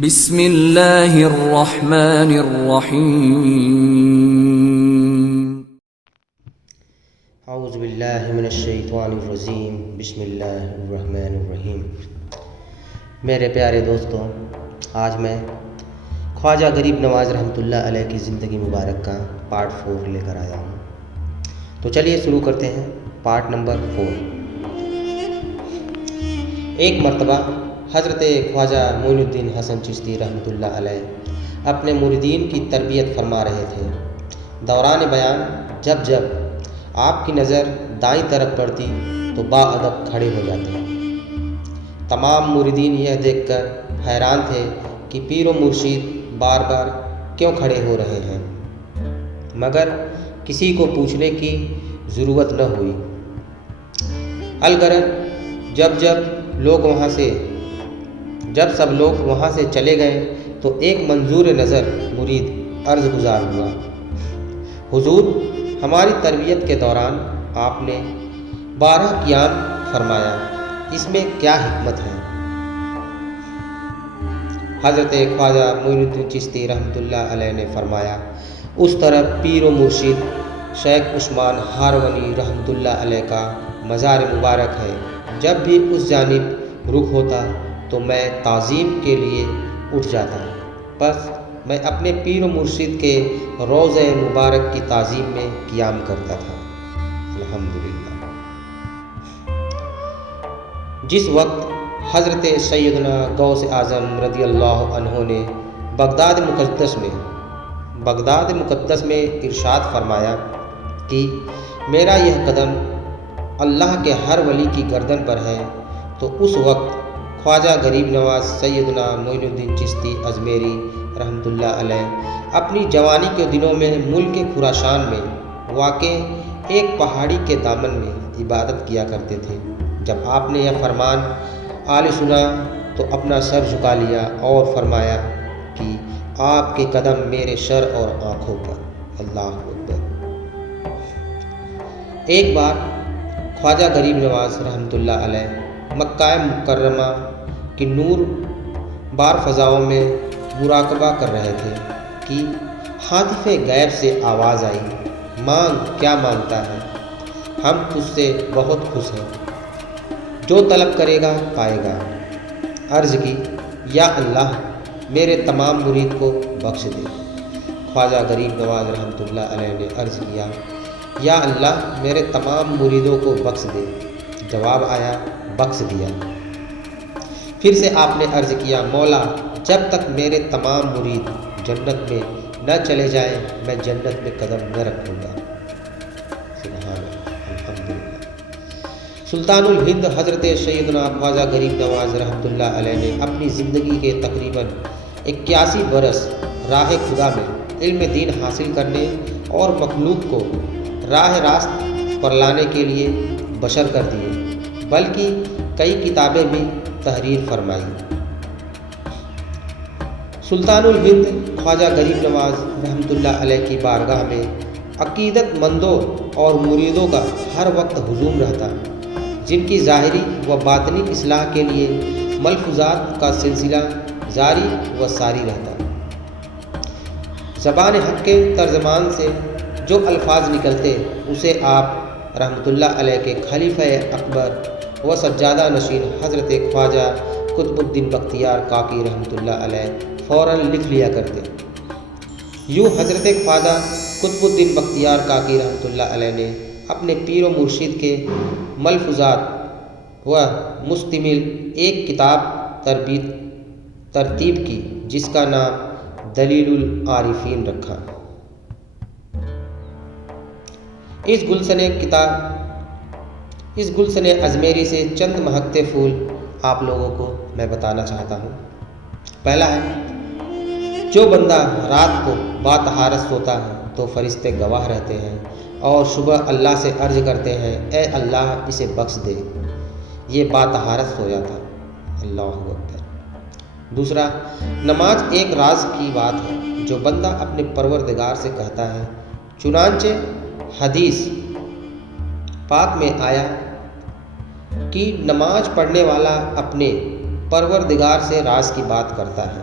بسم اللہ الرحمن الرحیم۔ اعوذ باللہ من الشیطان الرجیم، بسم اللہ الرحمن الرحیم۔ میرے پیارے دوستوں، آج میں خواجہ غریب نواز رحمۃ اللہ علیہ کی زندگی مبارک کا پارٹ 4 لے کر آیا ہوں۔ تو چلیے شروع کرتے ہیں پارٹ نمبر 4۔ ایک مرتبہ حضرت خواجہ معین الدین حسن چشتی رحمۃ اللہ علیہ اپنے مریدین کی تربیت فرما رہے تھے۔ دوران بیان جب جب آپ کی نظر دائیں طرف پڑتی تو باادب کھڑے ہو جاتے۔ تمام مریدین یہ دیکھ کر حیران تھے کہ پیر و مرشید بار بار کیوں کھڑے ہو رہے ہیں، مگر کسی کو پوچھنے کی ضرورت نہ ہوئی۔ الغرض جب سب لوگ وہاں سے چلے گئے تو ایک منظور نظر مرید عرض گزار ہوا، حضور، ہماری تربیت کے دوران آپ نے 12 قیام فرمایا، اس میں کیا حکمت ہے؟ حضرت خواجہ معین الدین چشتی رحمۃ اللہ علیہ نے فرمایا، اس طرف پیر و مرشید شیخ عثمان ہارونی رحمۃ اللہ علیہ کا مزار مبارک ہے، جب بھی اس جانب رخ ہوتا تو میں تعظیم کے لیے اٹھ جاتا، بس میں اپنے پیر و مرشد کے روضہ مبارک کی تعظیم میں قیام کرتا تھا۔ الحمدللہ۔ جس وقت حضرت سیدنا غوث اعظم رضی اللہ عنہ نے بغداد مقدس میں ارشاد فرمایا کہ میرا یہ قدم اللہ کے ہر ولی کی گردن پر ہے، تو اس وقت خواجہ غریب نواز سیدنا معین الدین چشتی ازمیری رحمۃ اللہ علیہ اپنی جوانی کے دنوں میں ملک خراسان میں واقع ایک پہاڑی کے دامن میں عبادت کیا کرتے تھے۔ جب آپ نے یہ فرمان عالی سنا تو اپنا سر جھکا لیا اور فرمایا کہ آپ کے قدم میرے سر اور آنکھوں پر۔ اللہ اکبر۔ ایک بار خواجہ غریب نواز رحمۃ اللہ علیہ مکہ مکرمہ کی نور بار فضاؤں میں مراقبہ کر رہے تھے کہ ہاتف غیب سے آواز آئی، مانگ، کیا مانگتا ہے؟ ہم تجھ سے بہت خوش ہیں، جو طلب کرے گا پائے گا۔ عرض کی، یا اللہ میرے تمام مرید کو بخش دے۔ خواجہ غریب نواز رحمۃ اللہ علیہ نے عرض کیا، یا اللہ میرے تمام مریدوں کو بخش دے۔ جواب آیا، بخش دیا۔ پھر سے آپ نے عرض کیا، مولا جب تک میرے تمام مرید جنت میں نہ چلے جائیں میں جنت میں قدم نہ رکھوں گا۔ سبحان اللہ، الحمدللہ۔ سلطان الہند حضرت سیدنا خواجہ غریب نواز رحمۃ اللہ علیہ نے اپنی زندگی کے تقریباً 81 برس راہ خدا میں علم دین حاصل کرنے اور مخلوق کو راہ راست پر لانے کے لیے بشر کر دیے، بلکہ کئی کتابیں بھی تحریر فرمائی۔ سلطان الہند خواجہ غریب نواز رحمۃ اللہ علیہ کی بارگاہ میں عقیدت مندوں اور مریدوں کا ہر وقت ہجوم رہتا، جن کی ظاہری و باطنی اصلاح کے لیے ملفوظات کا سلسلہ جاری و ساری رہتا۔ زبان حق کے ترجمان سے جو الفاظ نکلتے اسے آپ رحمۃ اللہ علیہ کے خلیفہ اکبر و سجادہ نشین حضرت خواجہ قطب الدین بختیار کاکی رحمۃ اللہ علیہ فوراً لکھ لیا کرتے۔ یوں حضرت خواجہ قطب الدین بختیار کاکی رحمۃ اللہ علیہ نے اپنے پیر و مرشید کے ملفوظات و مشتمل ایک کتاب ترتیب کی، جس کا نام دلیل العارفین رکھا۔ اس گلشن ازمیری سے چند مہکتے پھول آپ لوگوں کو میں بتانا چاہتا ہوں۔ پہلا ہے، جو بندہ رات کو باطہارت سوتا ہے تو فرشتے گواہ رہتے ہیں اور صبح اللہ سے عرض کرتے ہیں، اے اللہ اسے بخش دے، یہ باطہارت سویا تھا۔ اللہ اکبر۔ دوسرا، نماز ایک راز کی بات ہے جو بندہ اپنے پروردگار سے کہتا ہے، چنانچہ حدیث پاک میں آیا کہ نماز پڑھنے والا اپنے پروردگار سے راز کی بات کرتا ہے۔